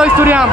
Apollo Stadium.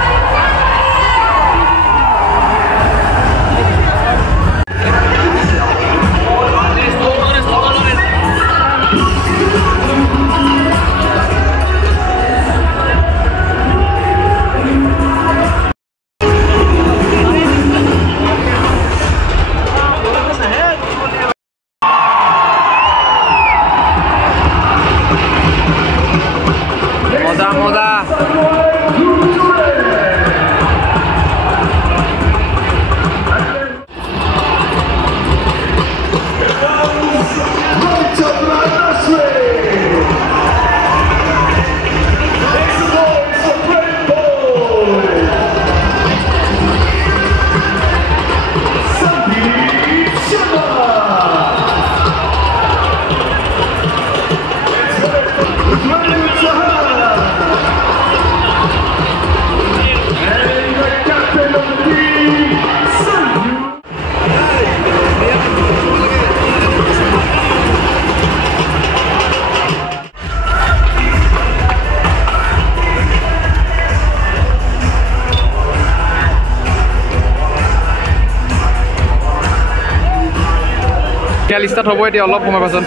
খেল start হ'ব এতিয়া অলপ সময় পাছত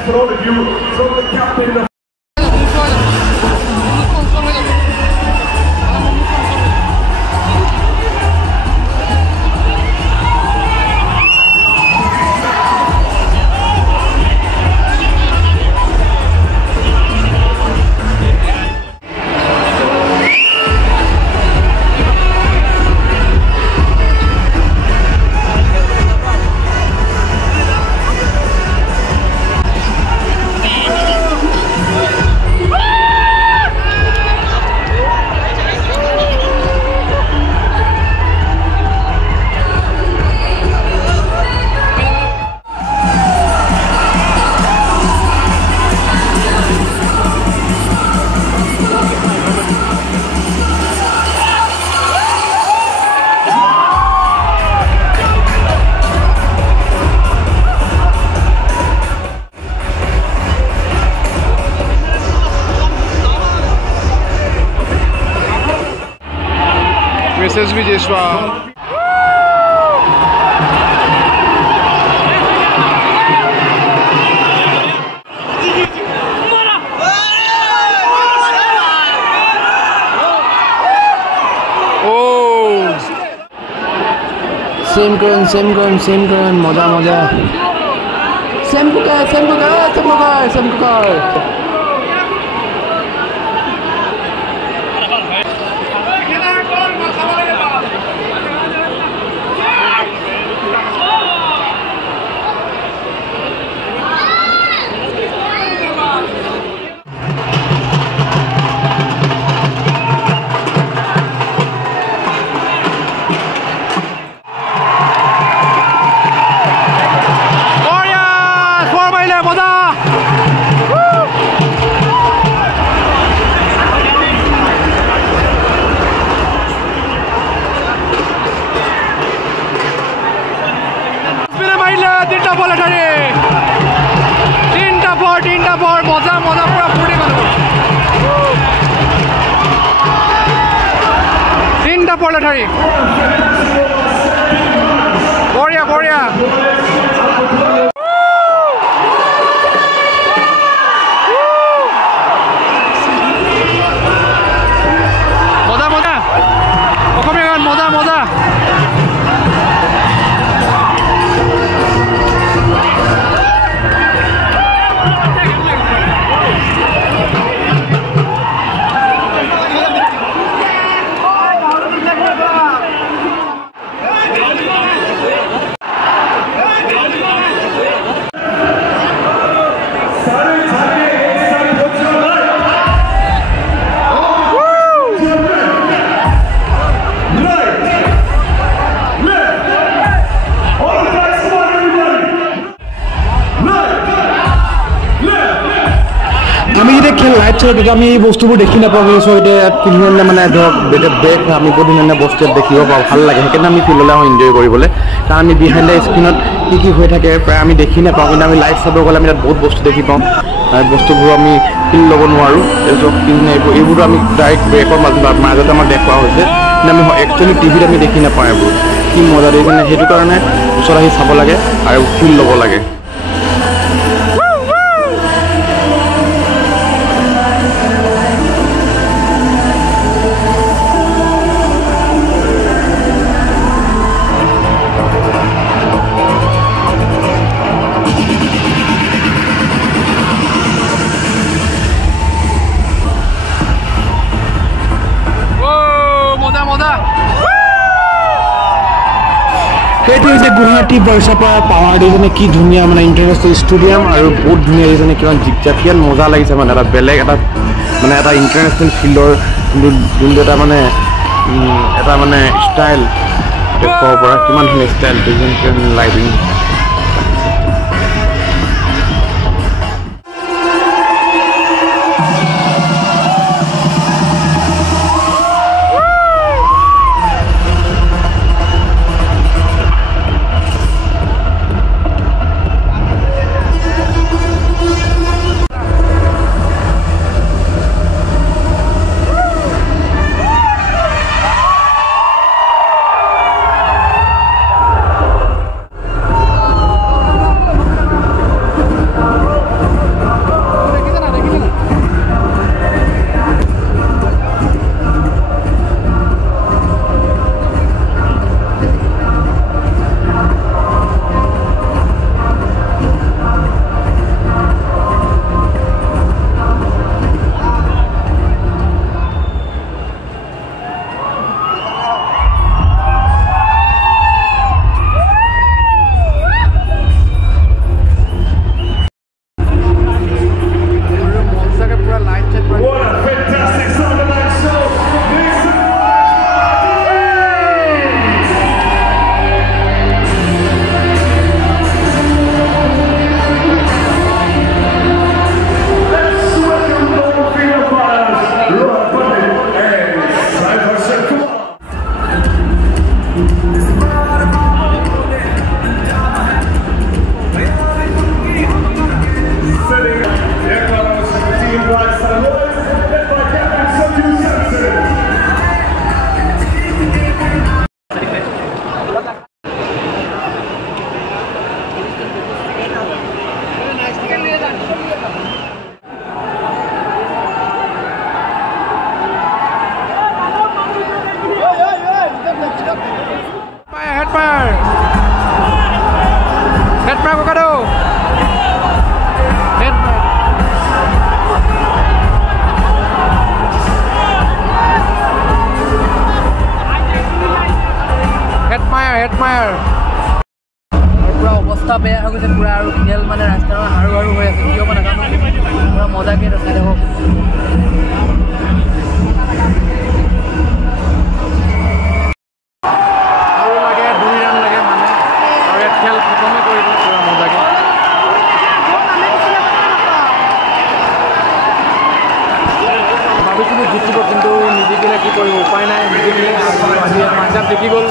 Mrs. Vijeshwa. Oh. Same gun, moda. Same cooker. তিনটা বল এঠারে তিনটা বল মজা পুরা ফুটে গেল তিনটা বল এঠারে বড়িয়া মজা অসমীয়া গান মজা আমি যেতিয়া খেল লাইভ চাই তেতিয়া আমি এই বস্তুবোৰ দেখি নাপাওঁ সো এতিয়া ফিল্ডলে মানে ধৰক বেক আমি বহুত ধুনীয়া বস্তু দেখিব পাওঁ ভাল লাগে সেইকাৰণে আমি ফিল্ডলৈ আহোঁ এনজয় কৰিবলৈ কাৰণ আমি বিহাইণ্ড দ্য স্ক্ৰীণত কি হৈ থাকে প্ৰায় আমি দেখি নাপাওঁ কিন্তু আমি লাইভ চাব গ'লে আমি তাত বহুত বস্তু দেখি পাওঁ বস্তুবোৰ আমি ফিল ল'ব নোৱাৰোঁ এইবোৰতো আমি ডাইৰেক্ট ব্ৰেকৰ মাজতে আমাক দেখুওৱা হৈছে কিন্তু আমি একচুৱেলি টিভিত আমি দেখি নাপাওঁ এইবোৰ কি মজা দিয়ে কিনে সেইটো কাৰণে ওচৰত আহি চাব লাগে আৰু ফিল ল'ব লাগে সেইটো হৈছে গুৱাহাটী বৰ্ষাপাৰা পাৱাৰ দিজনে কি ধুনীয়া মানে ইণ্টাৰনেশ্যনেল ষ্টেডিয়াম আৰু বহুত ধুনীয়া দিজনে কিমান জিকজাকিয়ান মজা লাগিছে মানে এটা বেলেগ এটা মানে এটা ইণ্টাৰনেশ্যনেল ফিল্ডৰ যোনটো এটা মানে ষ্টাইল দেখুৱাব পৰা কিমান ধুনীয়া ষ্টাইল লাইটিং पूरा अवस्था बेया हो गए पूरा और खेल माने रास्ता हारू हारू हो আছে কিয় মানে জানো पूरा मजाके रखा देखो আৰু লাগে 2 ৰান লাগে মানে আৰু এক খেল খতমে কৰি দিলে পুৰা মজাকে ভাবিছিলো জিতিব কিন্তু নিজিকিলে কি কৰিব উপায় নাই নিজিকিলে পাঞ্জাব জিকি গ'ল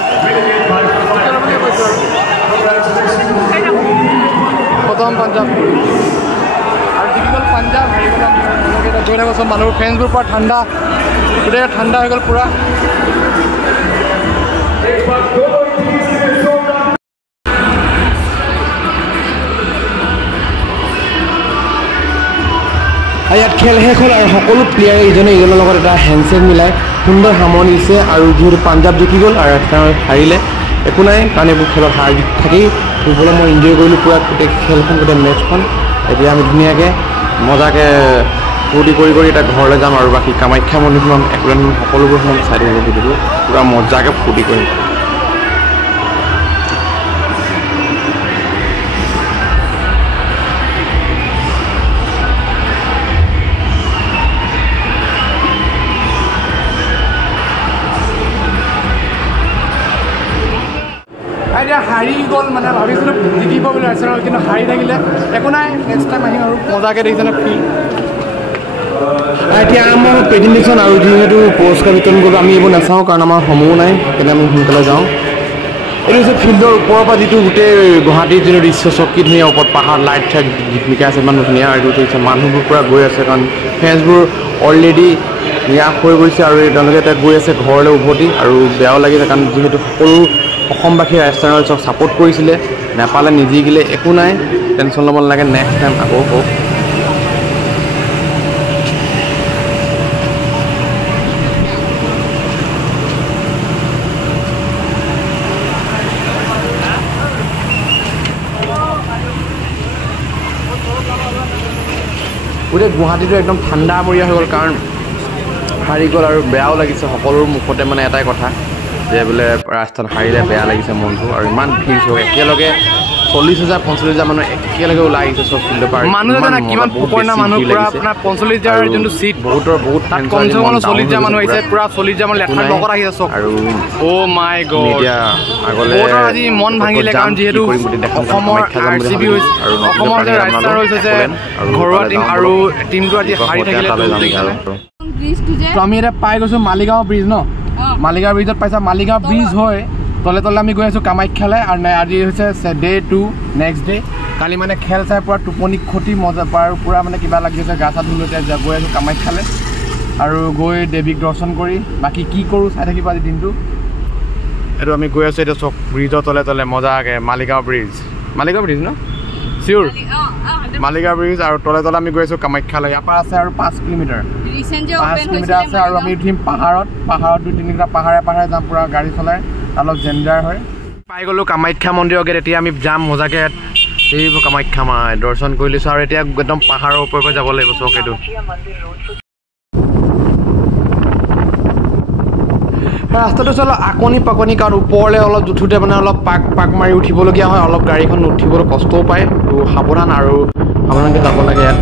खतम पंजाब और जिकी गल पंजाब हारि गल गई थको सब मानुर फैन्सबूर पूरा ठंडा गोटे ठंडा हो गल पूरा ইয়াত খেল শেষ হ'ল আৰু সকলো প্লেয়াৰে ইজনে ইজনৰ লগত এটা হেণ্ডশেক মিলাই সুন্দৰ সামৰণি দিছে আৰু যিহেতু পাঞ্জাব জিকি গ'ল আৰু তেওঁ হাৰিলে একো নাই কাৰণ এইবোৰ খেলত হাৰ জিত থাকেই ফুটবলত মই এনজয় কৰিলোঁ পুৰা গোটেই খেলখন গোটেই মেটচখন এতিয়া আমি ধুনীয়াকৈ মজাকৈ ফূৰ্তি কৰি এতিয়া ঘৰলৈ যাম আৰু বাকী কামাখ্যা মন্দিৰখন একোজন সকলোবোৰ মই চাই দিব ভিডিঅ'টো পুৰা মজাকৈ ফূৰ্তি কৰিম এতিয়া হাৰি গ'ল মানে ভাবিছিলোঁ জিকিব বুলি আৰ্চেনেল কিন্তু হাৰি থাকিলে একো নাই নেক্সট টাইম আহিম আৰু মজাকৈ দেখিছেনে ফিল এতিয়া আমাৰ প্ৰেজেণ্টেশ্যন আৰু যিহেতু পুৰস্কাৰ বিতৰণ কৰিব আমি এইবোৰ নাচাওঁ কাৰণ আমাৰ সময়ো নাই সেইকাৰণে আমি সোনকালে যাওঁ এইটো হৈছে ফিল্ডৰ ওপৰৰ পৰা যিটো গোটেই গুৱাহাটীৰ যিটো দৃশ্য চকী ধুনীয়া ওপৰত পাহাৰ লাইট চাইট জিকমিকাই আছে ইমান ধুনীয়া আৰু এইটো হৈছে মানুহবোৰ পূৰা গৈ আছে কাৰণ ফেন্সবোৰ অলৰেডি নিৰাশ হৈ গৈছে আৰু তেওঁলোকে এতিয়া গৈ আছে ঘৰলৈ উভতি আৰু বেয়াও লাগিছে কাৰণ যিহেতু সকলো অসমবাসীয়ে ৰাজস্থান ৰয়েলছক ছাপোৰ্ট কৰিছিলে নেপালে নিজিকিলে একো নাই টেনশ্যন ল'ব নালাগে নেক্সট টাইম আকৌ হওক গোটেই গুৱাহাটীটো একদম ঠাণ্ডামৰীয়া হৈ গ'ল কাৰণ হাৰি গ'ল আৰু বেয়াও লাগিছে সকলোৰে মুখতে মানে এটাই কথা যে বোলে ৰাজস্থান হাৰিলে বেয়া লাগিছে মনটো আৰু ইমান ভিৰ চব একেলগে 40,000 45,000 মানুহ একেলগে ওলাই আহিছে চব ফিল্ডৰ পৰা মানুহ জানা কিমান পকৰ্ণা মানুহ পুৰা আপোনাৰ 45,000 যোনটো সিট বহুত তাত কমছে কম 40,000 মানুহ আহিছে পুৰা 40,000 মানুহ লেঠাৰ লগত আহিছে চব আৰু ও মাই গড এতিয়া আগলে আজি মন ভাঙিলে কাৰণ যিহেতু অসমৰ RCB হৈছে আৰু অসমৰ যে ৰাজস্থান ৰয়েলছ হৈছে ঘৰুৱা টিম আৰু টিমটো আজি হাৰি থাকিলে তো আমি এটা পাই গৈছো মালিগাঁও ব্ৰিজ ন মালিগাঁও ব্ৰিজত পাইছা মালিগাঁও ব্ৰিজ হয় তলে তলে আমি গৈ আছোঁ কামাখ্যালৈ আৰু আজি হৈছে ডে 2 নেক্সট ডে কালি মানে খেল চাই পুৰা টোপনি খতি মজা আৰু পুৰা মানে কিবা লাগি আছে গা চা ধুলোতে গৈ আছোঁ কামাখ্যালৈ আৰু গৈ দেৱীক দৰ্শন কৰি বাকী কি কৰোঁ চাই থাকিব আজি দিনটো এইটো আমি গৈ আছোঁ এতিয়া চক ব্ৰিজৰ তলে তলে মজাকৈ মালিগাঁও ব্ৰিজ ন চিয়'ৰ মালিগাঁও ব্ৰিজ আৰু তলে তলে আমি গৈ আছোঁ কামাখ্যালৈ ইয়াৰ পৰা আছে আৰু 5 কিলোমিটাৰ আছে আৰু আমি উঠিম পাহাৰত 2-3টা পাহাৰে যাম পুৰা গাড়ী চলাই অলপ জেঞ্জাৰ হয় পাই গ'লোঁ কামাখ্যা মন্দিৰৰ গেট এতিয়া আমি যাম মজাকৈ এইবোৰ কামাখ্যা মা দৰ্শন কৰি লৈছোঁ আৰু এতিয়া একদম পাহাৰৰ ওপৰৰ পৰা যাব লাগিব চক এইটো ৰাস্তাটো চল আকনি পাকনি কাৰণ ওপৰলৈ অলপ উঠোঁতে মানে অলপ পাক মাৰি উঠিবলগীয়া হয় অলপ গাড়ীখন উঠিবলৈ কষ্টও পায় তো সাৱধান আৰু সাৱধানকৈ যাব লাগে ইয়াত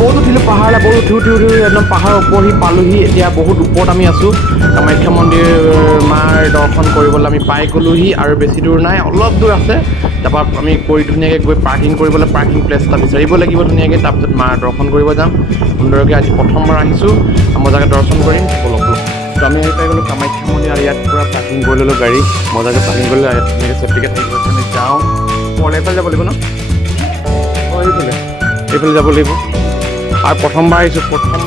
বহুত উঠিলোঁ পাহাৰলৈ বহুত উঠি একদম পাহাৰৰ ওপৰহি পালোহি এতিয়া বহুত ওপৰত আমি আছোঁ কামাখ্যা মন্দিৰ মাৰ দৰ্শন কৰিবলৈ আমি পাই গ'লোহি আৰু বেছি দূৰ নাই অলপ দূৰ আছে তাৰপৰা আমি ধুনীয়াকৈ গৈ পাৰ্কিং কৰিবলৈ পাৰ্কিং প্লেচ এটা বিচাৰিব লাগিব ধুনীয়াকৈ তাৰপিছত মাৰ দৰ্শন কৰিব যাম সুন্দৰকৈ আজি প্ৰথমবাৰ আহিছোঁ মজাকৈ দৰ্শন কৰিম তো আমি আহি পাই গ'লোঁ কামাখ্যা মন্দিৰ আৰু ইয়াত পূৰা পাৰ্কিং কৰি ল'লোঁ গাড়ী মজাকৈ পাৰ্কিং কৰিলোঁ ইয়াত ধুনীয়াকৈ চেফটিকৈ থাকিব আমি যাওঁ এইফালে যাব লাগিব ন এইফালে যাব লাগিব আৰু প্ৰথমবাৰ আহিছোঁ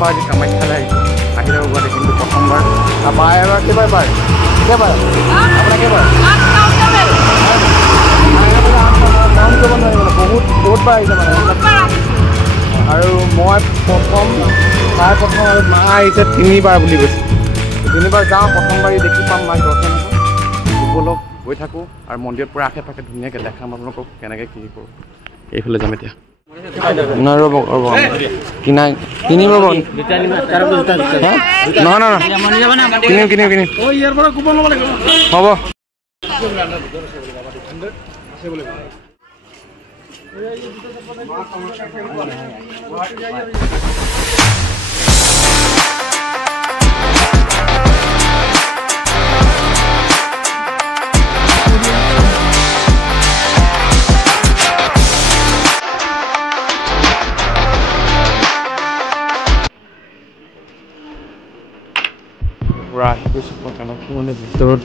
আজি কামাখ্যালৈ আহিছোঁ আহি যাব পাৰে কিন্তু প্ৰথমবাৰ এবাৰ কেইবাৰ আপোনাৰ কেইবাৰ বহুত বাৰ আহিছে মানে আৰু মই প্ৰথম আৰু মা আহিছে 3বাৰ বুলি কৈছে 3বাৰ যাওঁ প্ৰথমবাৰ দেখি পাম মাক দৰ্শন উপলক গৈ থাকোঁ আৰু মন্দিৰত পূৰা আশে পাশে ধুনীয়াকৈ দেখাম আপোনালোকক কেনেকৈ কি কৰোঁ এইফালে যাম এতিয়া ৰ'ব কিনিম হ'ব পুৰা আহি গৈছোঁ মানে ভিতৰত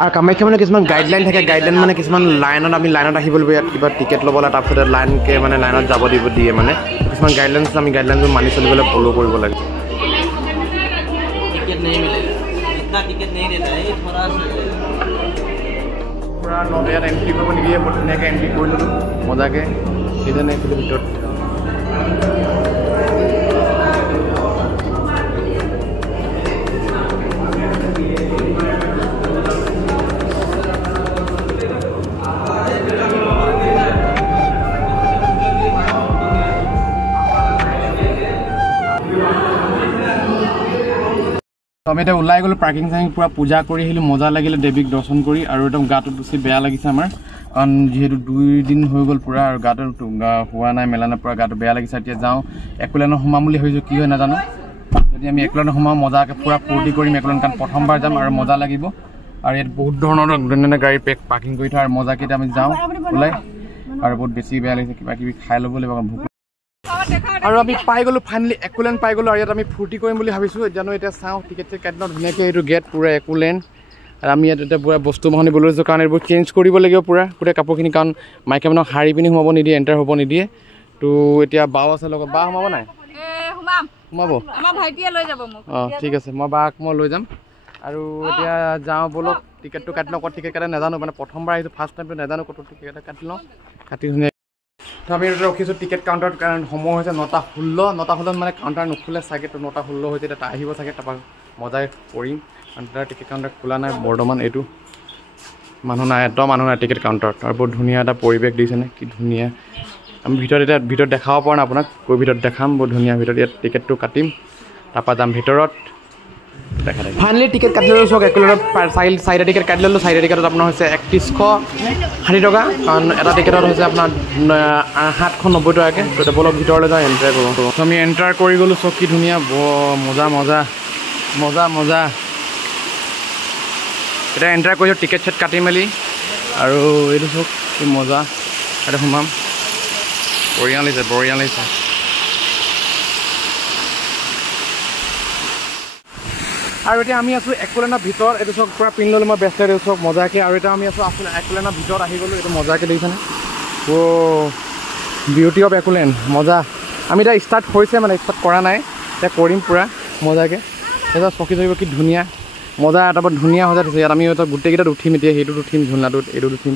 আৰু কামাখ্যা মানে কিছুমান গাইডলাইন থাকে গাইডলাইন মানে কিছুমান লাইনত আমি লাইনত আহিব লাগিব ইয়াত কিবা টিকেট ল'বলৈ তাৰপিছতে লাইনকৈ মানে লাইনত যাব দিব দিয়ে মানে কিছুমান গাইডলাইনছ আমি গাইডলাইনবোৰ মানি চলিবলৈ ফ'ল' কৰিব লাগে পূৰা ইয়াত এণ্ট্ৰি কৰিব নিদিয়ে বৰ ধুনীয়াকৈ এণ্ট্ৰি কৰি ল'লোঁ মজাকৈ সেইজনে ভিতৰত আমি এতিয়া ওলাই গ'লোঁ পাৰ্কিং চাৰ্কিং পূৰা পূজা কৰি আহিলোঁ মজা লাগিলে দেৱীক দৰ্শন কৰি আৰু একদম গাটো বেছি বেয়া লাগিছে আমাৰ কাৰণ যিহেতু 2 দিন হৈ গ'ল পূৰা আৰু গাটো হোৱা নাই মেলা নাই পূৰা গাটো বেয়া লাগিছে এতিয়া যাওঁ একোলেণ্ডত সোমাম বুলি ভাবিছোঁ কি হয় নাজানো যদি আমি একোলেণ্ডত সোমাওঁ মজাকৈ পূৰা ফূৰ্তি কৰিম একোলেণ্ড কাৰণ প্ৰথমবাৰ যাম আৰু মজা লাগিব আৰু ইয়াত বহুত ধৰণৰ ধুনীয়া গাড়ী পাৰ্কিং কৰি থোৱা আৰু মজাকৈ এতিয়া আমি যাওঁ ওলাই আৰু বহুত বেছি বেয়া লাগিছে কিবা কিবি খাই ল'ব লাগিব ভোক আৰু আমি পাই গ'লোঁ ফাইনেলি একোলেণ্ড পাই গ'লোঁ আৰু ইয়াত আমি ফূৰ্তি কৰিম বুলি ভাবিছোঁ জানো এতিয়া চাওঁ টিকেট কাটি লওঁ ধুনীয়াকৈ এইটো গেট পূৰা একোলেণ্ড আৰু আমি ইয়াত এতিয়া পূৰা বস্তু বাহনি বলৈ লৈছোঁ কাৰণ এইবোৰ চেঞ্জ কৰিব লাগিব পূৰা গোটেই কাপোৰখিনি কাৰণ মাইকী মানুহক শাৰী পিনি সোমাব নিদিয়ে এণ্টাৰ হ'ব নিদিয়ে তো এতিয়া বাও আছে লগত বা সোমাব নাই সোমাব অঁ ঠিক আছে মই লৈ যাম আৰু এতিয়া যাওঁ ব'লক টিকেটটো কাটি লওঁ ক'ত টিকেট কাটে নাজানো মানে প্ৰথমবাৰ আহিছোঁ ফাৰ্ষ্ট টাইমটো নাজানো ক'ত টিকেট এটা কাটি লওঁ কাটি ধুনীয়া তো আমি ৰখিছোঁ টিকেট কাউণ্টাৰত কাৰণ সময় হৈছে 9:16 মানে কাউণ্টাৰ নোখোলে চাগে তো 9:16 হৈছে এতিয়া আহিব চাগে তাৰপৰা মজাই কৰিম কাৰণ তাৰ টিকেট কাউণ্টাৰ খোলা নাই বৰ্তমান এইটো মানুহ নাই একদম মানুহ নাই টিকেট কাউণ্টাৰত আৰু বহুত ধুনীয়া এটা পৰিৱেশ দিছেনে কি ধুনীয়া আমি ভিতৰত দেখাব পৰা নাই আপোনাক গৈ ভিতৰত দেখাম বহুত ধুনীয়া ভিতৰত ইয়াত টিকেটটো কাটিম তাৰপৰা যাম ভিতৰত দেখা থাকে ফাইনেলি টিকেট কাটি ল'লোঁ চাওক একোলেণ্ডত 4টা টিকেট কাটি ল'লোঁ 4টা টিকেটত আপোনাৰ হৈছে 3160 টকা কাৰণ এটা টিকেটত হৈছে আপোনাৰ 790 টকাকৈ তো এতিয়া বলক ভিতৰলৈ যাওঁ এণ্টাৰ কৰোঁ আমি এণ্টাৰ কৰি গ'লোঁ চাওক কি ধুনীয়া মজা এতিয়া এণ্টাৰ কৰিছোঁ টিকেট চেট কাটি মেলি আৰু এইটো চাওক কি মজা এটা সোমাম বঢ়িয়া লাগিছে আৰু এতিয়া আমি আছোঁ একোলেণ্ডৰ ভিতৰত এইটো চাওক পূৰা পিন্ধি ল'লোঁ মই বেষ্ট এইটো চাওক মজাকৈ আৰু এতিয়া আমি আছোঁ একোলেণ্ডৰ ভিতৰত আহি গ'লোঁ এইটো মজাকৈ দেখিছেনে বিউটি অফ একোলেণ্ড মজা আমি এতিয়া ষ্টাৰ্ট হৈছে মানে ষ্টাৰ্ট কৰা নাই এতিয়া কৰিম পূৰা মজাকৈ এতিয়া চকী চকিব কি ধুনীয়া মজা এটা বৰ ধুনীয়া সজাই থৈছে ইয়াত আমি গোটেইকেইটাত উঠিম এতিয়া সেইটোত উঠিম ঝুলনাটোত এইটোত উঠিম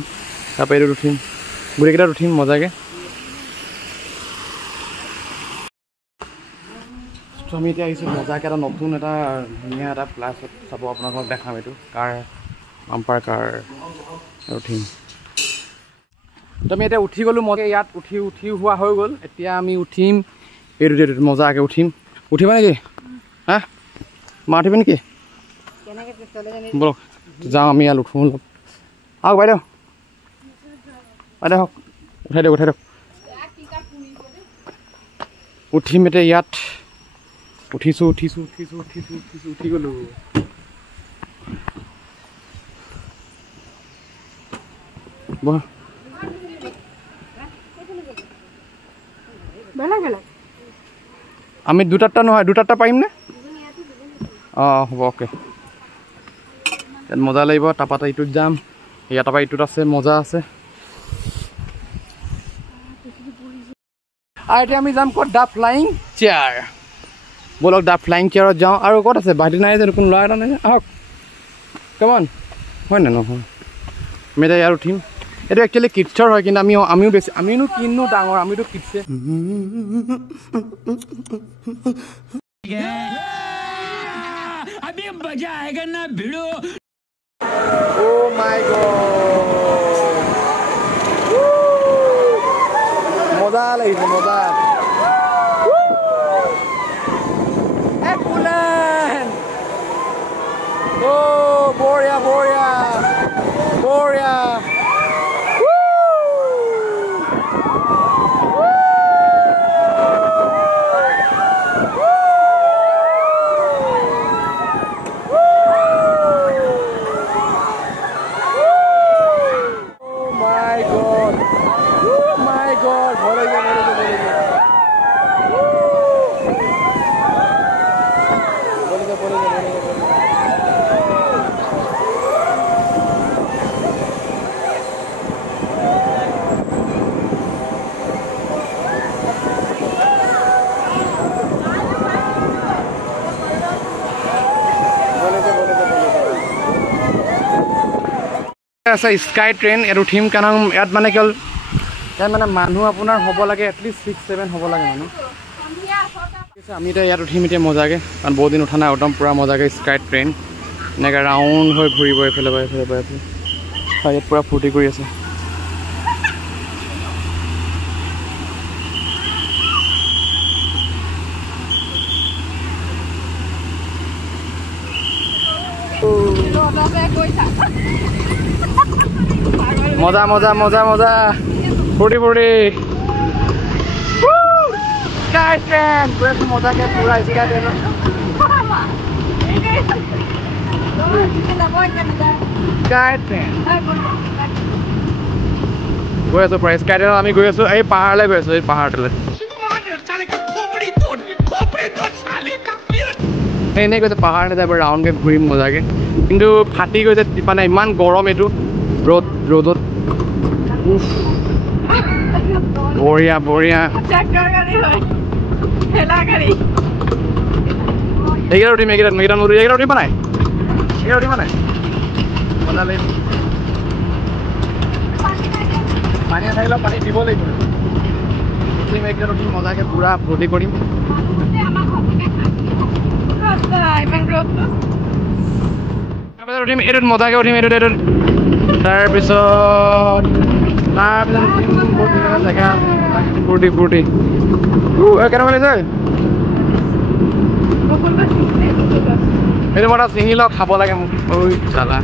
তাৰপৰা এইটোত উঠিম গোটেইকেইটাত উঠিম মজাকৈ আমি এতিয়া আহিছোঁ মজাকৈ এটা নতুন এটা ধুনীয়া এটা প্লাছত চাব আপোনালোকক দেখাম এইটো কাৰ বাম্পাৰ কাৰ উঠিম তো আমি এতিয়া উঠি গ'লোঁ মই ইয়াত উঠি হোৱা হৈ গ'ল এতিয়া আমি উঠিম এইটোত মজাকৈ উঠিবা নেকি হা মা উঠিবি নেকি বলক যাওঁ আমি ইয়াত উঠোঁ অলপ আহক বাইদেউ হওক উঠাই দিয়ক উঠিম এতিয়া ইয়াত উঠিছোঁ উঠি গ'লোঁ আমি দুটাটা নহয় দুটাটা পাৰিমনে অঁ হ'ব অ'কে ইয়াত মজা লাগিব তাৰপৰা ইটোত যাম ইয়াৰ তাৰপৰা ইটোত আছে মজা আছে আৰু এতিয়া আমি যাম ক'ত দ্য ফ্লাইং চেয়াৰ বলক দ্য ফ্লাইং চেয়াৰত যাওঁ আৰু ক'ত আছে বাহিৰত নাই যে কোনো ল'ৰা এটা নাই আহক কেমন হয় নে নহয় আমি এতিয়া ইয়াত উঠিম এইটো একচুৱেলি কিডছৰ হয় কিন্তু আমিনো কিনো ডাঙৰ আমিতো কিডছে Oh my God! মজা লাগিছে মজা একোলেণ্ড বঢ়িয়া আছে স্কাই ট্ৰেইন এইটো উঠিম কাৰণ ইয়াত মানে কি হ'ল ইয়াত মানে মানুহ আপোনাৰ হ'ব লাগে এটলিষ্ট 6-7 হ'ব লাগে মানুহ আমি এতিয়া ইয়াত উঠিম এতিয়া মজাকৈ কাৰণ বহুত দিন উঠা নাই একদম পূৰা মজাকৈ স্কাই ট্ৰেইন এনেকৈ ৰাউণ্ড হৈ ঘূৰিব এইফালে পৰা এইফালে পৰা হয় ইয়াত পূৰা ফূৰ্তি কৰি আছে মজা মজা মজা মজা ফূৰ্তি ফূৰ্তি স্কাই ট্ৰেইন গৈ আছোঁ মজাকৈ পূৰা স্কাই ট্ৰেইনত স্কাই ট্ৰেইন গৈ আছোঁ পূৰা স্কাই ট্ৰেইনত আমি গৈ আছোঁ এই পাহাৰলৈ গৈ আছোঁ এই পাহাৰটোলৈ এনেই গৈছে পাহাৰ নাযায় ৰাউণ্ডকৈ ঘূৰিম মজাকৈ কিন্তু ফাটি গৈছে মানে ইমান গৰম এইটো ৰ'দত বঢ়িয়া বঢ়িয়া এইকেইটা উঠিম এইকেইটা নদী এইকেইটা উঠিবা নাই এইকেইটা উঠিবা নাই মজা লাগিব পানী নাথাকিলেও পানী দিব লাগিব উঠিম এইকেইটা উঠিম মজাকৈ পূৰা ফূৰ্তি কৰিম উঠিম এইটোত মজাকৈ উঠিম এইটোত তাৰপিছত জেগা ফূৰ্তি ফূৰ্তি কেনেকুৱা লাগিছে এইটো মই এটা চিঙি লওক খাব লাগে মোক ঐ চালা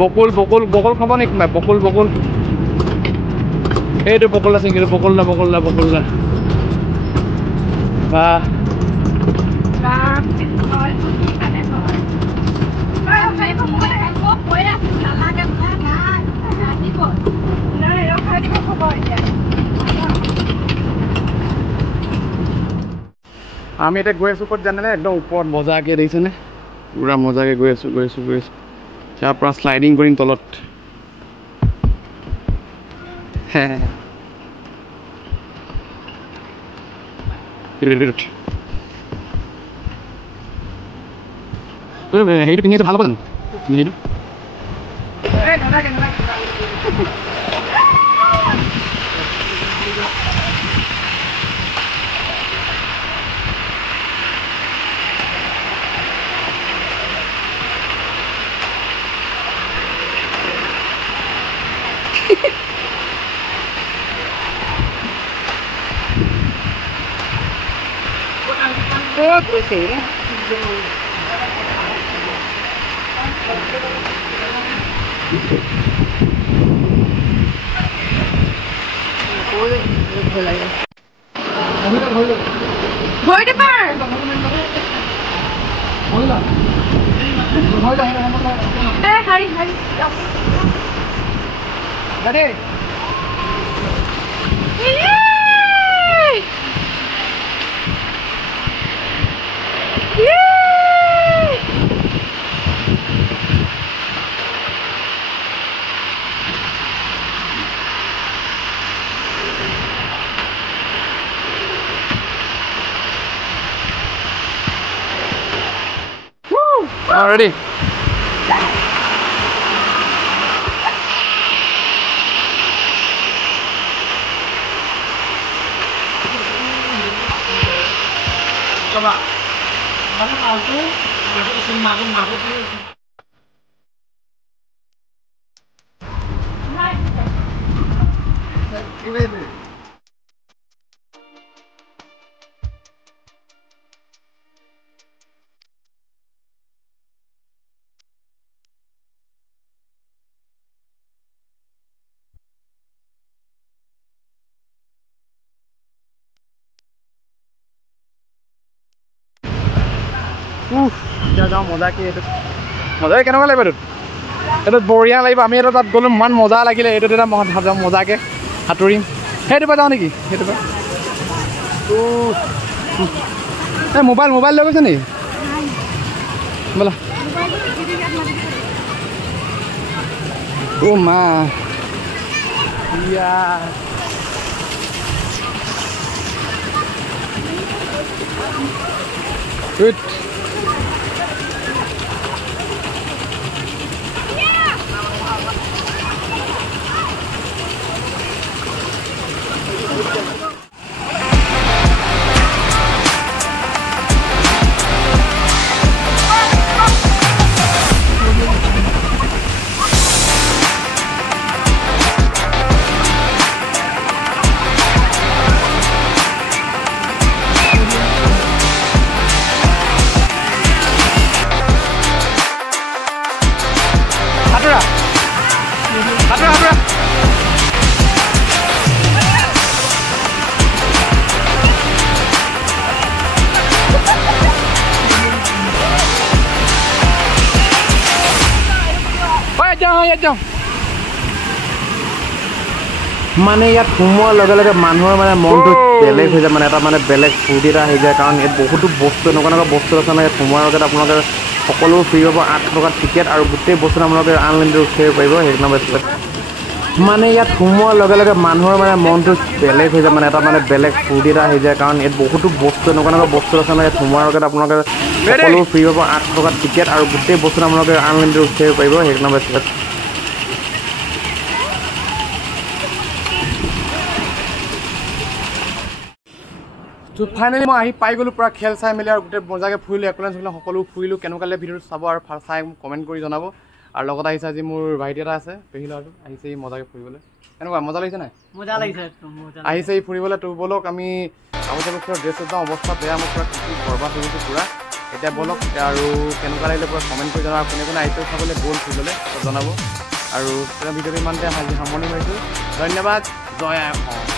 বকুল বকুল বকুল খাব নেকি বকুল বকুল এইটো বকুল আছে কিন্তু বকুল না বাহ আমি এতিয়া গৈ আছোঁ ক'ত জানেনে একদম ওপৰত মজাকৈ দেখিছেনে পূৰা মজাকৈ গৈ আছোঁ তাৰ পৰা শ্লাইডিং কৰিম তলত হেৰিটো পিন্ধি ভাল হ'ব জানো পিন্ধিটো Ready? Coba. Kamu aku isi mabuk dulu. Ini. যাওঁ মজাকৈ এইটো মজাকৈ কেনেকুৱা লাগিব এইটোত বঢ়িয়া লাগিব আমি এইটো তাত গ'লো ইমান মজা লাগিলে এইটোত এটা যাওঁ মজাকৈ সাঁতুৰিম সেইটো পৰা যাওঁ নেকি সেইটো পৰা এই মোবাইল লৈ গৈছে নেকি বোলা অ' মা Good. মানে ইয়াত সোমোৱাৰ লগে লগে মানুহৰ মানে মনটো বেলেগ হৈ যায় মানে এটা মানে বেলেগ ফূৰ্তি এটা হৈ যায় কাৰণ ইয়াত বহুতো বস্তু এনেকুৱা বস্তু আছে নহয় ইয়াত সোমোৱাৰ লগতে আপোনালোকে সকলো ফ্ৰী হ'ব 8 টকাৰ টিকেট আৰু গোটেই বস্তু আপোনালোকে আনলিমিটেড উঠিব পাৰিব সেইকাৰণে মানে ইয়াত সোমোৱাৰ লগে লগে মানুহৰ মানে মনটো বেলেগ হৈ যায় মানে এটা মানে বেলেগ ফূৰ্তি এটা হৈ যায় কাৰণ ইয়াত বহুতো বস্তু এনেকুৱা বস্তু আছে নহয় ইয়াত সোমোৱাৰ লগতে আপোনালোকে সকলো ফ্ৰী হ'ব 8 টকাৰ টিকেট আৰু গোটেই বস্তু আপোনালোকে আনলিমিটেড উঠিব পাৰিব সেইকাৰণে তো ফাইনেলি মই আহি পাই গ'লোঁ পুৰা খেল চাই মেলি আৰু গোটেই মজাকৈ ফুৰিলোঁ একলেণ্ড সকলো ফুৰিলোঁ কেনেকুৱা লাগিলে ভিডিঅ'টো চাব আৰু চাই কমেণ্ট কৰি জনাব আৰু লগত আহিছে আজি মোৰ ভাইটি এটা আছে পেহী ল'ৰাটো আহিছে ই মজাকৈ ফুৰিবলৈ কেনেকুৱা মজা লাগিছে নাই মজা লাগিছে আহিছে ই ফুৰিবলৈ তো ব'লক আমি আগতে পুৰা ড্ৰেছত যাওঁ অৱস্থা বেয়া মই পুৰা বৰবাদ হৈ গৈছোঁ পুৰা এতিয়া ব'লক আৰু কেনেকুৱা লাগিলে পুৰা কমেণ্ট কৰি জনাব কোনে কোনে আহিছে চাবলৈ গ'ল ফুৰিবলৈ জনাব আৰু ভিডিঅ'টো ইমানতে সামৰণি মাৰিছোঁ ধন্যবাদ জয় আই অসম।